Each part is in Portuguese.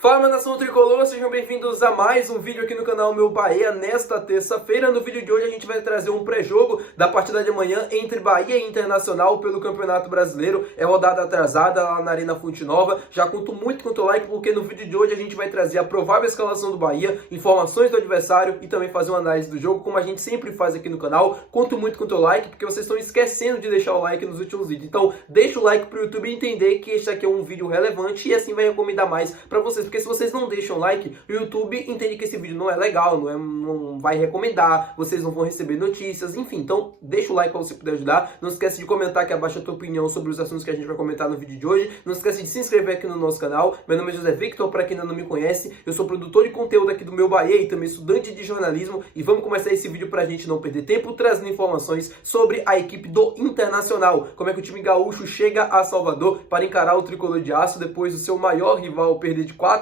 Fala, nação tricolor, sejam bem-vindos a mais um vídeo aqui no canal Meu Bahia. Nesta terça-feira, no vídeo de hoje, a gente vai trazer um pré-jogo da partida de amanhã entre Bahia e Internacional pelo Campeonato Brasileiro. É rodada atrasada lá na Arena Fonte Nova. Já conto muito com o teu like, porque no vídeo de hoje a gente vai trazer a provável escalação do Bahia, informações do adversário e também fazer uma análise do jogo, como a gente sempre faz aqui no canal. Conto muito com o teu like, porque vocês estão esquecendo de deixar o like nos últimos vídeos. Então, deixa o like pro YouTube entender que este aqui é um vídeo relevante e assim vai recomendar mais para vocês. Porque se vocês não deixam like, o YouTube entende que esse vídeo não é legal, não vai recomendar, vocês não vão receber notícias, enfim. Então, deixa o like para você poder ajudar. Não esquece de comentar aqui abaixo a tua opinião sobre os assuntos que a gente vai comentar no vídeo de hoje. Não esquece de se inscrever aqui no nosso canal. Meu nome é José Victor, para quem ainda não me conhece. Eu sou produtor de conteúdo aqui do Meu Bahia e também estudante de jornalismo. E vamos começar esse vídeo para a gente não perder tempo, trazendo informações sobre a equipe do Internacional. Como é que o time gaúcho chega a Salvador para encarar o Tricolor de Aço depois do seu maior rival perder de 4-0.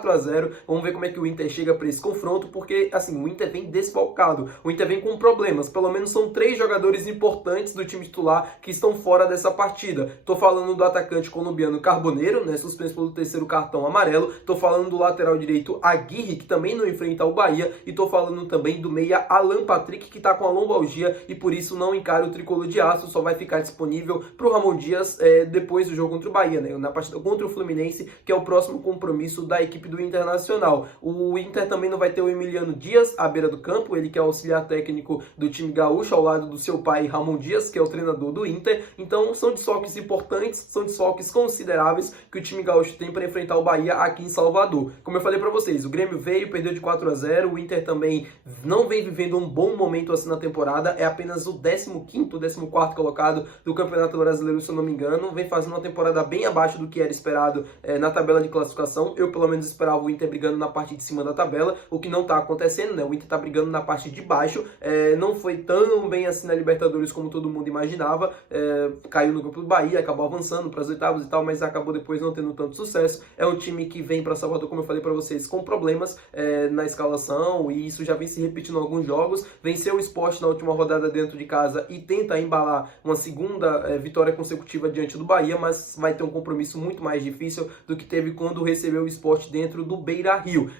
Vamos ver como é que o Inter chega para esse confronto, porque assim, o Inter vem desfalcado, o Inter vem com problemas. Pelo menos são 3 jogadores importantes do time titular que estão fora dessa partida. Tô falando do atacante colombiano Carboneiro, né, suspenso pelo 3º cartão amarelo. Tô falando do lateral direito Aguirre, que também não enfrenta o Bahia, e tô falando também do meia Alan Patrick, que tá com a lombalgia e por isso não encara o Tricolor de Aço. Só vai ficar disponível pro Ramon Dias depois do jogo contra o Bahia, né, na partida contra o Fluminense, que é o próximo compromisso da equipe do Internacional. O Inter também não vai ter o Emiliano Dias à beira do campo, ele que é auxiliar técnico do time gaúcho, ao lado do seu pai Ramon Dias, que é o treinador do Inter. Então são desfalques importantes, são desfalques consideráveis que o time gaúcho tem para enfrentar o Bahia aqui em Salvador. Como eu falei para vocês, o Grêmio veio, perdeu de 4-0, o Inter também não vem vivendo um bom momento assim na temporada, é apenas o 15º, 14º colocado do Campeonato Brasileiro, se eu não me engano, vem fazendo uma temporada bem abaixo do que era esperado na tabela de classificação. Eu pelo menos esperava o Inter brigando na parte de cima da tabela, o que não está acontecendo, né? O Inter está brigando na parte de baixo, não foi tão bem assim na Libertadores como todo mundo imaginava, caiu no grupo do Bahia, acabou avançando para as oitavas e tal, mas acabou depois não tendo tanto sucesso. É um time que vem para Salvador, como eu falei para vocês, com problemas na escalação, e isso já vem se repetindo em alguns jogos. Venceu o Sport na última rodada dentro de casa e tenta embalar uma segunda vitória consecutiva diante do Bahia, mas vai ter um compromisso muito mais difícil do que teve quando recebeu o Sport dentro do Beira-Rio.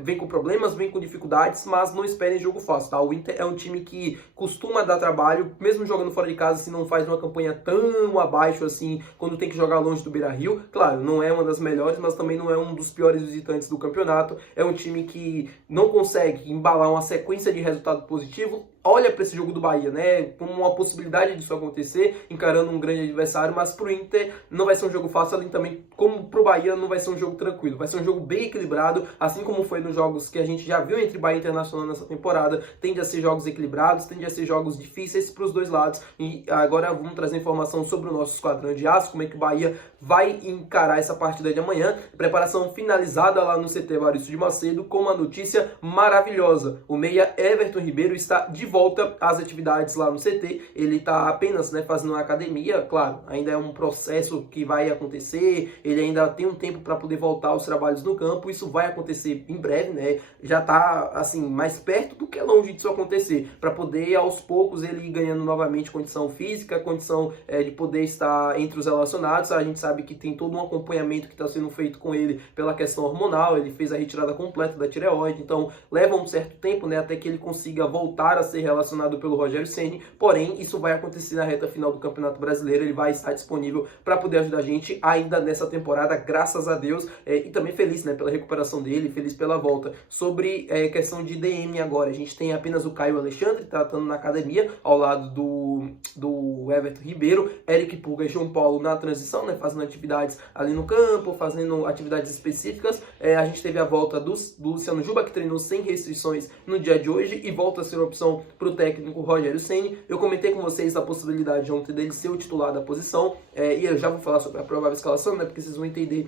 Vem com problemas, vem com dificuldades, mas não esperem jogo fácil, tá? O Inter é um time que costuma dar trabalho, mesmo jogando fora de casa, se não faz uma campanha tão abaixo assim, quando tem que jogar longe do Beira-Rio. Claro, não é uma das melhores, mas também não é um dos piores visitantes do campeonato. É um time que não consegue embalar uma sequência de resultado positivo. Olha para esse jogo do Bahia, né, como uma possibilidade disso acontecer, encarando um grande adversário, mas pro Inter não vai ser um jogo fácil, além também, como pro Bahia, não vai ser um jogo tranquilo, vai ser um jogo bem equilibrado, assim como foi nos jogos que a gente já viu entre Bahia e Internacional nessa temporada. Tende a ser jogos equilibrados, tende a ser jogos difíceis para os dois lados. E agora vamos trazer informação sobre o nosso esquadrão de aço, como é que o Bahia vai encarar essa partida de amanhã. Preparação finalizada lá no CT Maurício de Macedo, com uma notícia maravilhosa: o meia Everton Ribeiro está de volta às atividades lá no CT. Ele está apenas fazendo uma academia, claro, ainda é um processo que vai acontecer, ele ainda tem um tempo para poder voltar aos trabalhos no campo. Isso vai acontecer em breve, né? Já está assim mais perto do que longe disso acontecer, para poder aos poucos ele ir ganhando novamente condição física, condição de poder estar entre os relacionados. A gente sabe que tem todo um acompanhamento que está sendo feito com ele pela questão hormonal. Ele fez a retirada completa da tireoide, então leva um certo tempo, né, até que ele consiga voltar a ser relacionado pelo Rogério Ceni. Porém, isso vai acontecer na reta final do Campeonato Brasileiro. Ele vai estar disponível para poder ajudar a gente ainda nessa temporada, graças a Deus, e também feliz, né, pela recuperação dele, feliz pela volta. Sobre questão de DM agora, a gente tem apenas o Caio Alexandre tratando na academia, ao lado do Everton Ribeiro. Eric Pulga e João Paulo na transição, né, fazendo atividades ali no campo, fazendo atividades específicas. A gente teve a volta do Luciano Juba, que treinou sem restrições no dia de hoje e volta a ser opção para o técnico Rogério Ceni. Eu comentei com vocês a possibilidade ontem dele ser o titular da posição, e eu já vou falar sobre a provável escalação, né, porque vocês vão entender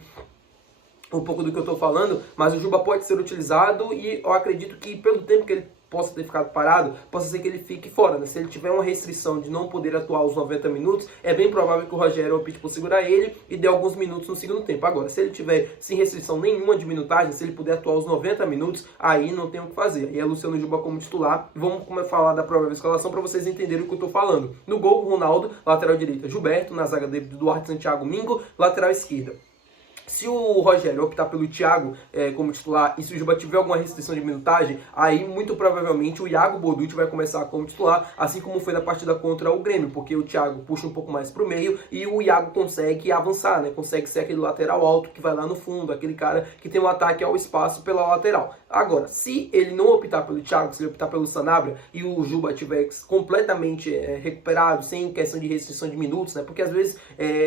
um pouco do que eu estou falando, mas o Juba pode ser utilizado e eu acredito que pelo tempo que ele possa ter ficado parado, possa ser que ele fique fora, né? Se ele tiver uma restrição de não poder atuar os 90 minutos, é bem provável que o Rogério opte por segurar ele e dê alguns minutos no segundo tempo. Agora, se ele tiver sem restrição nenhuma de minutagem, se ele puder atuar os 90 minutos, aí não tem o que fazer. Aí é Luciano Juba como titular. Vamos falar da provável escalação para vocês entenderem o que eu estou falando. No gol, Ronaldo, lateral direita, Gilberto, na zaga Duarte, Santiago, Mingo, lateral esquerda. Se o Rogério optar pelo Thiago como titular e se o Juba tiver alguma restrição de minutagem, aí muito provavelmente o Iago Boducci vai começar como titular, assim como foi na partida contra o Grêmio, porque o Thiago puxa um pouco mais pro meio e o Iago consegue avançar, né? Consegue ser aquele lateral alto que vai lá no fundo, aquele cara que tem um ataque ao espaço pela lateral. Agora, se ele não optar pelo Thiago, se ele optar pelo Sanabria e o Juba estiver completamente recuperado, sem questão de restrição de minutos, né? Porque às vezes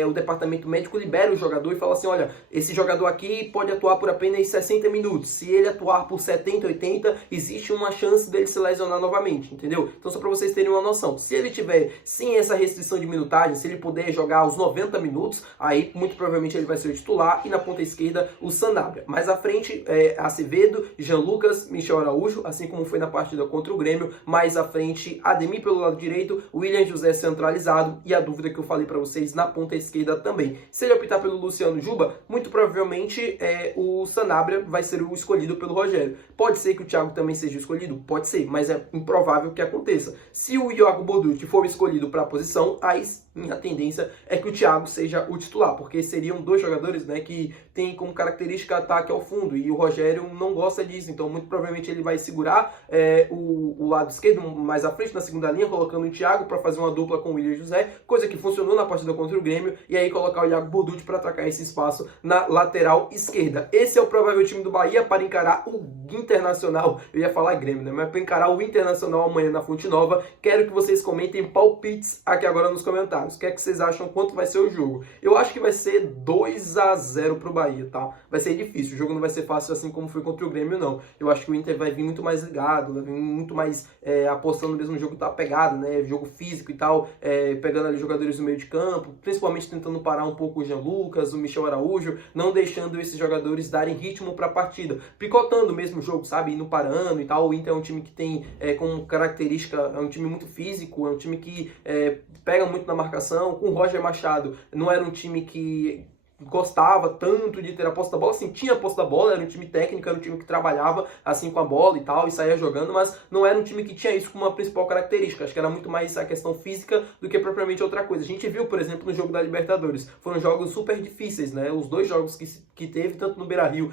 o departamento médico libera o jogador e fala assim, olha, esse jogador aqui pode atuar por apenas 60 minutos. Se ele atuar por 70, 80, existe uma chance dele se lesionar novamente, entendeu? Então só para vocês terem uma noção. Se ele tiver sem essa restrição de minutagem, se ele puder jogar os 90 minutos, aí muito provavelmente ele vai ser o titular e na ponta esquerda o Sanabria. Mais à frente, Acevedo, Jean Lucas, Michel Araújo, assim como foi na partida contra o Grêmio. Mais à frente, Ademir pelo lado direito, William José centralizado e a dúvida que eu falei para vocês na ponta esquerda também. Se ele optar pelo Luciano Juba, muito provavelmente o Sanabria vai ser o escolhido pelo Rogério. Pode ser que o Thiago também seja escolhido? Pode ser, mas é improvável que aconteça. Se o Iago Boducci for escolhido para a posição, aí a tendência é que o Thiago seja o titular, porque seriam dois jogadores, né, que têm como característica ataque ao fundo, e o Rogério não gosta disso, então muito provavelmente ele vai segurar o lado esquerdo mais à frente, na segunda linha, colocando o Thiago para fazer uma dupla com o William José, coisa que funcionou na partida contra o Grêmio, e aí colocar o Iago Boducci para atacar esse espaço na lateral esquerda. Esse é o provável time do Bahia para encarar o Internacional, eu ia falar Grêmio, né, mas para encarar o Internacional amanhã na Fonte Nova. Quero que vocês comentem palpites aqui agora nos comentários. O que é que vocês acham, quanto vai ser o jogo? Eu acho que vai ser 2-0 pro Bahia, tá? Vai ser difícil, o jogo não vai ser fácil assim como foi contra o Grêmio, não. Eu acho que o Inter vai vir muito mais ligado, vai vir muito mais apostando mesmo no jogo tá pegado, né? Jogo físico e tal, pegando ali jogadores do meio de campo, principalmente tentando parar um pouco o Jean Lucas, o Michel Araújo, não deixando esses jogadores darem ritmo pra partida, picotando mesmo o jogo, sabe? Indo parando e tal. O Inter é um time que tem como característica, é um time muito físico, é um time que pega muito na marcação. Com o Roger Machado, não era um time que gostava tanto de ter a posse da bola, assim, tinha a posse da bola, era um time técnico, era um time que trabalhava assim com a bola e tal, e saía jogando, mas não era um time que tinha isso como uma principal característica. Acho que era muito mais a questão física do que propriamente outra coisa. A gente viu, por exemplo, no jogo da Libertadores, foram jogos super difíceis, né? Os dois jogos que teve, tanto no Beira-Rio,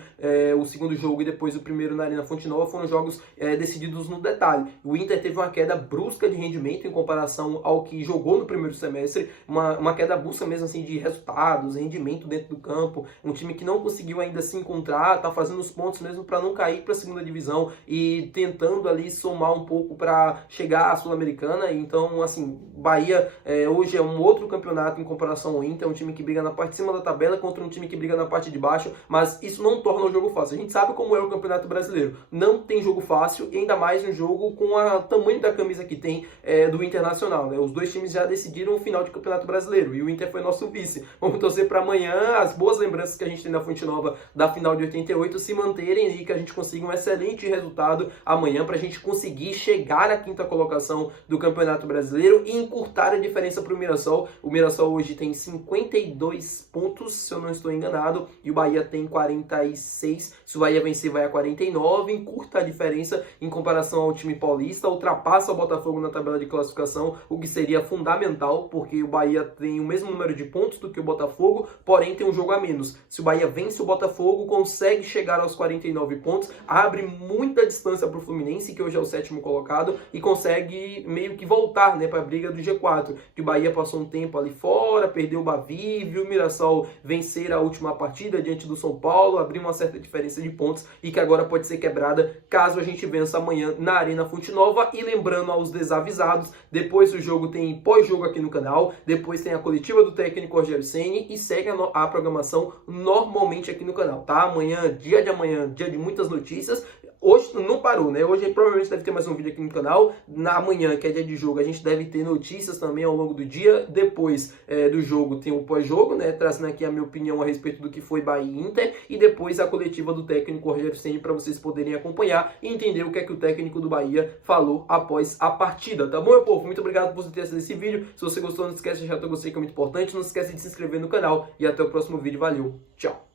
o segundo jogo e depois o primeiro na Arena Fonte Nova, foram jogos decididos no detalhe. O Inter teve uma queda brusca de rendimento em comparação ao que jogou no primeiro semestre, uma queda brusca mesmo assim de resultados, rendimento dentro do campo, um time que não conseguiu ainda se encontrar, tá fazendo os pontos mesmo para não cair para a segunda divisão e tentando ali somar um pouco para chegar à Sul-Americana. Então, assim, Bahia hoje é um outro campeonato em comparação ao Inter, é um time que briga na parte de cima da tabela contra um time que briga na parte de baixo, mas isso não torna o jogo fácil. A gente sabe como é o Campeonato Brasileiro, não tem jogo fácil, e ainda mais um jogo com o tamanho da camisa que tem do Internacional, né? Os dois times já decidiram o final de Campeonato Brasileiro e o Inter foi nosso vice. Vamos torcer para amanhã as boas lembranças que a gente tem na Fonte Nova da final de 88 se manterem e que a gente consiga um excelente resultado amanhã para a gente conseguir chegar à quinta colocação do Campeonato Brasileiro e encurtar a diferença para o Mirassol. O Mirassol hoje tem 52 pontos, se eu não estou enganado, e o Bahia tem 46. Se o Bahia vencer, vai a 49, encurta a diferença em comparação ao time paulista, ultrapassa o Botafogo na tabela de classificação, o que seria fundamental, porque o Bahia tem o mesmo número de pontos do que o Botafogo, porém tem um jogo a menos. Se o Bahia vence o Botafogo, consegue chegar aos 49 pontos, abre muita distância para o Fluminense, que hoje é o 7º colocado, e consegue meio que voltar, né, para a briga do G4. Que o Bahia passou um tempo ali fora, perdeu o Bavi, viu o Mirassol vencer a última partida diante do São Paulo, abrir uma certa diferença de pontos e que agora pode ser quebrada caso a gente vença amanhã na Arena Fonte Nova. E lembrando aos desavisados, depois do jogo tem pós-jogo aqui no canal, depois tem a coletiva do técnico Rogério Ceni e segue a programação normalmente aqui no canal, tá? Amanhã, dia de muitas notícias. Hoje não parou, né? Hoje provavelmente deve ter mais um vídeo aqui no canal. Na manhã, que é dia de jogo, a gente deve ter notícias também ao longo do dia. Depois do jogo tem o pós-jogo, né? Trazendo aqui a minha opinião a respeito do que foi Bahia e Inter. E depois a coletiva do técnico Rogério Ceni para vocês poderem acompanhar e entender o que é que o técnico do Bahia falou após a partida, tá bom, meu povo? Muito obrigado por ter assistido esse vídeo. Se você gostou, não esquece de deixar o gostei, que é muito importante. Não esquece de se inscrever no canal. E até o próximo vídeo. Valeu, tchau!